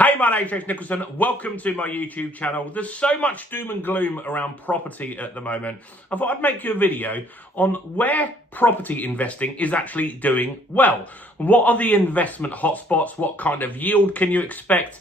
Hey, my name's James Nicholson. Welcome to my YouTube channel. There's so much doom and gloom around property at the moment. I thought I'd make you a video on where property investing is actually doing well. What are the investment hotspots? What kind of yield can you expect?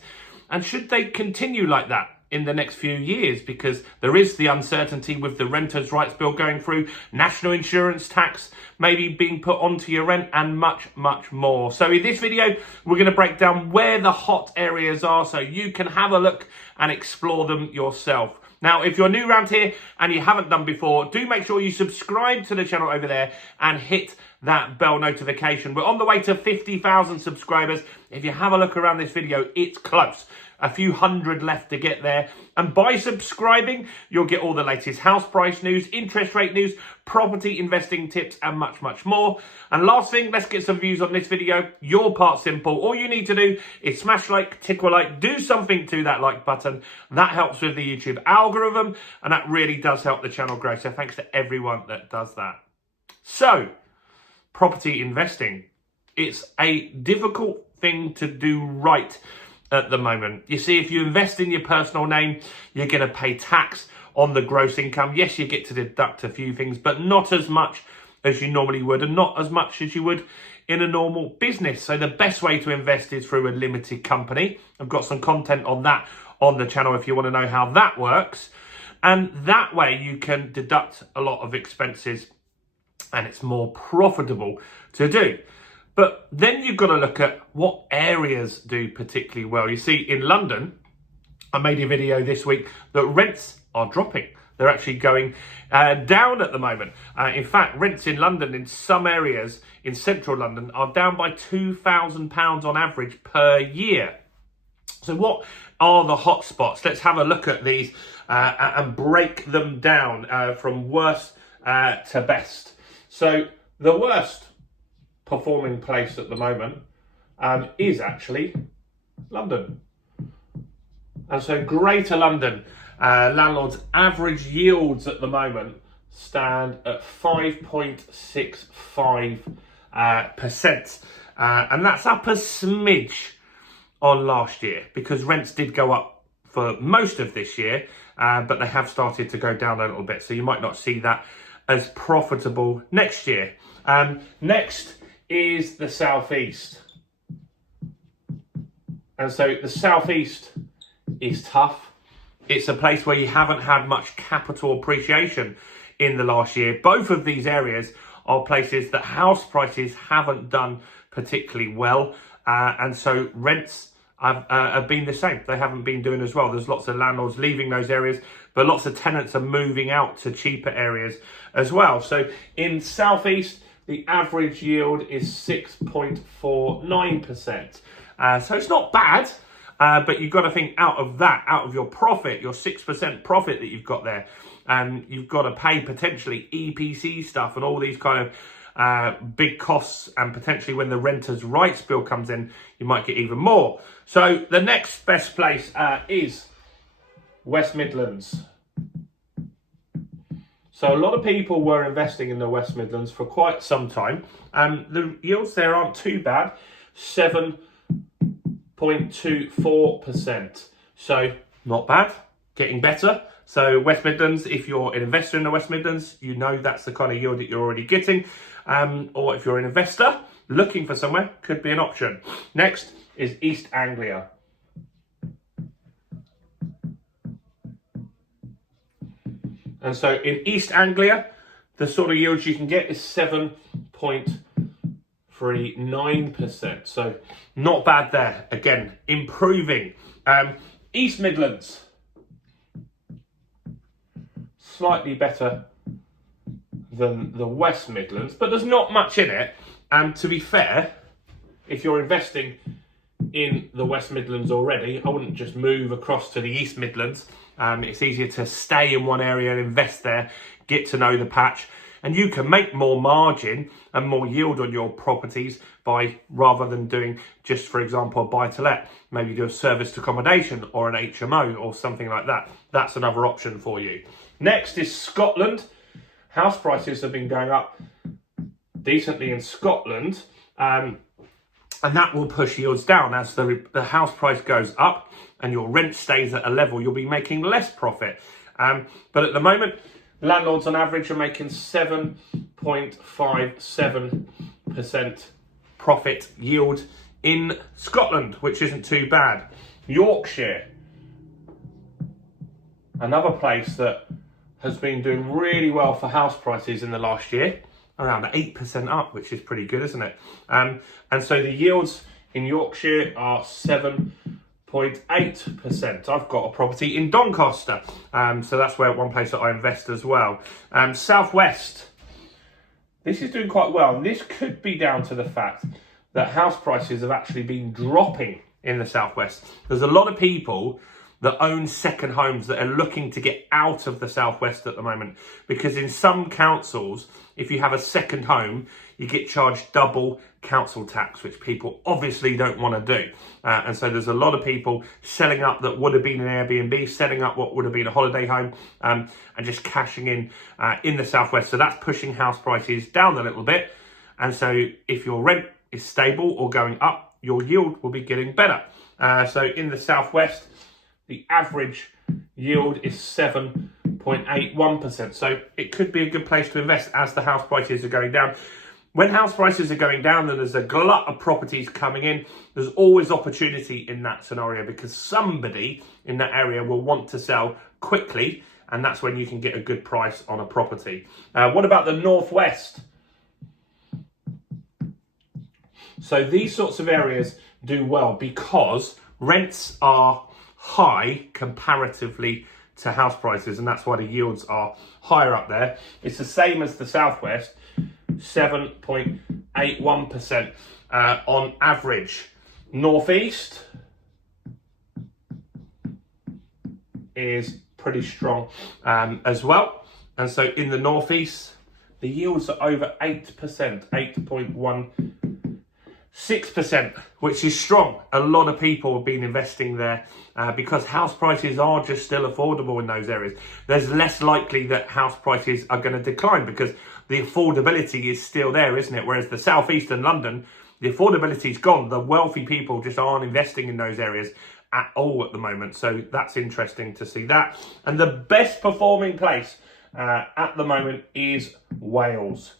And should they continue like that in the next few years? Because there is the uncertainty with the Renters' Rights Bill going through, national insurance tax maybe being put onto your rent, and much, much more. So in this video, we're going to break down where the hot areas are so you can have a look and explore them yourself. Now, if you're new around here and you haven't done before, do make sure you subscribe to the channel over there and hit that bell notification. We're on the way to 50,000 subscribers. If you have a look around this video, it's close. A few hundred left to get there. And by subscribing, you'll get all the latest house price news, interest rate news, property investing tips, and much, much more. And last thing, let's get some views on this video. Your part simple. All you need to do is smash like, tickle like, do something to that like button. That helps with the YouTube algorithm, and that really does help the channel grow. So thanks to everyone that does that. So, property investing. It's a difficult thing to do right at the moment. You see, if you invest in your personal name, you're going to pay tax on the gross income. Yes, you get to deduct a few things, but not as much as you normally would, and not as much as you would in a normal business. So the best way to invest is through a limited company. I've got some content on that on the channel if you want to know how that works. And that way you can deduct a lot of expenses and it's more profitable to do. But then you've got to look at what areas do particularly well. You see, in London, I made a video this week that rents are dropping. They're actually going down at the moment. In fact, rents in London, in some areas in central London, are down by £2,000 on average per year. So what are the hotspots? Let's have a look at these and break them down from worst to best. So the worst performing place at the moment is actually London. And so Greater London, landlords' average yields at the moment stand at 5.65%. And that's up a smidge on last year because rents did go up for most of this year, but they have started to go down a little bit. So you might not see that as profitable next year. Next is the southeast. And so the southeast is tough. It's a place where you haven't had much capital appreciation in the last year. Both of these areas are places that house prices haven't done particularly well. And so rents have been the same. They haven't been doing as well. There's lots of landlords leaving those areas, but lots of tenants are moving out to cheaper areas as well. So in southeast, the average yield is 6.49%. So it's not bad, but you've got to think out of that, out of your profit, your 6% profit that you've got there, and you've got to pay potentially EPC stuff and all these kind of big costs, and potentially when the Renters' Rights Bill comes in, you might get even more. So the next best place is West Midlands. So a lot of people were investing in the West Midlands for quite some time, and the yields there aren't too bad, 7.24%. So not bad, getting better. So West Midlands, if you're an investor in the West Midlands, you know that's the kind of yield that you're already getting. Or if you're an investor looking for somewhere, could be an option. Next is East Anglia. And so in East Anglia, the sort of yields you can get is 7.39%. So not bad there. Again, improving. East Midlands, slightly better than the West Midlands, but there's not much in it. And to be fair, if you're investing in the West Midlands already, I wouldn't just move across to the East Midlands. It's easier to stay in one area and invest there, get to know the patch, and you can make more margin and more yield on your properties by, rather than doing just, for example, a buy-to-let, maybe do a serviced accommodation or an HMO or something like that. That's another option for you. Next is Scotland. House prices have been going up decently in Scotland. And that will push yields down. As the house price goes up and your rent stays at a level, you'll be making less profit. But at the moment, landlords on average are making 7.57% profit yield in Scotland, which isn't too bad. Yorkshire, another place that has been doing really well for house prices in the last year, around 8% up, which is pretty good, isn't it? And so the yields in Yorkshire are 7.8%. I've got a property in Doncaster, so that's one place that I invest as well. Southwest, this is doing quite well, and this could be down to the fact that house prices have actually been dropping in the Southwest. There's a lot of people that own second homes that are looking to get out of the Southwest at the moment, because in some councils, if you have a second home, you get charged double council tax, which people obviously don't want to do. And so there's a lot of people selling up that would have been an Airbnb, setting up what would have been a holiday home, and just cashing in the Southwest. So that's pushing house prices down a little bit. And so if your rent is stable or going up, your yield will be getting better. So in the Southwest, the average yield is 7.81%. So it could be a good place to invest as the house prices are going down. When house prices are going down and there's a glut of properties coming in, there's always opportunity in that scenario, because somebody in that area will want to sell quickly, and that's when you can get a good price on a property. What about the Northwest? So these sorts of areas do well because rents are high comparatively to house prices, and that's why the yields are higher up there. It's the same as the Southwest, 7.81% on average. Northeast is pretty strong as well, and so in the Northeast, the yields are over 8%, 8.16%, which is strong. A lot of people have been investing there because house prices are just still affordable in those areas. There's less likely that house prices are going to decline because the affordability is still there, isn't it? Whereas the Southeast and London, the affordability's gone. The wealthy people just aren't investing in those areas at all at the moment. So that's interesting to see that. And the best performing place at the moment is Wales.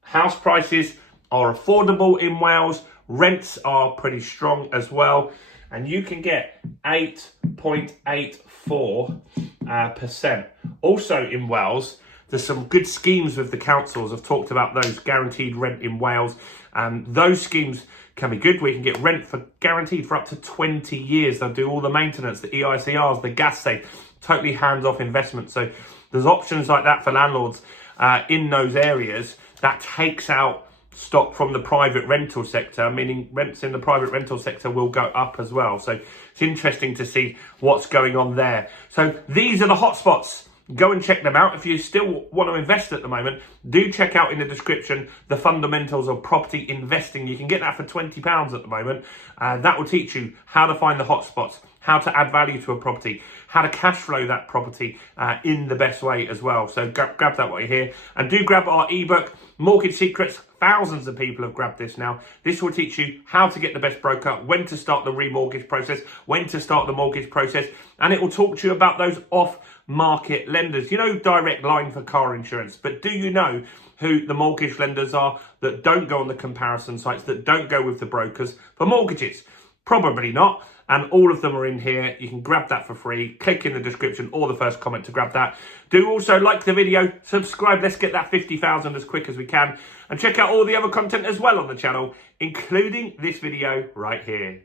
House prices are affordable in Wales. Rents are pretty strong as well. And you can get 8.84%. Also in Wales, there's some good schemes with the councils. I've talked about those, guaranteed rent in Wales. Those schemes can be good. We can get rent for guaranteed for up to 20 years. They'll do all the maintenance, the EICRs, the gas safe, totally hands-off investment. So there's options like that for landlords in those areas that takes out stock from the private rental sector, meaning rents in the private rental sector will go up as well. So it's interesting to see what's going on there. So these are the hotspots. Go and check them out. If you still want to invest at the moment, do check out in the description the fundamentals of property investing. You can get that for £20 at the moment. That will teach you how to find the hotspots, how to add value to a property, how to cash flow that property in the best way as well. So grab that while you're here. And do grab our ebook, Mortgage Secrets. Thousands of people have grabbed this now. This will teach you how to get the best broker, when to start the remortgage process, when to start the mortgage process, and it will talk to you about those off-market lenders. You know, Direct Line for car insurance, but do you know who the mortgage lenders are that don't go on the comparison sites, that don't go with the brokers for mortgages? Probably not. And all of them are in here. You can grab that for free. Click in the description or the first comment to grab that. Do also like the video, subscribe. Let's get that 50,000 as quick as we can. And check out all the other content as well on the channel, including this video right here.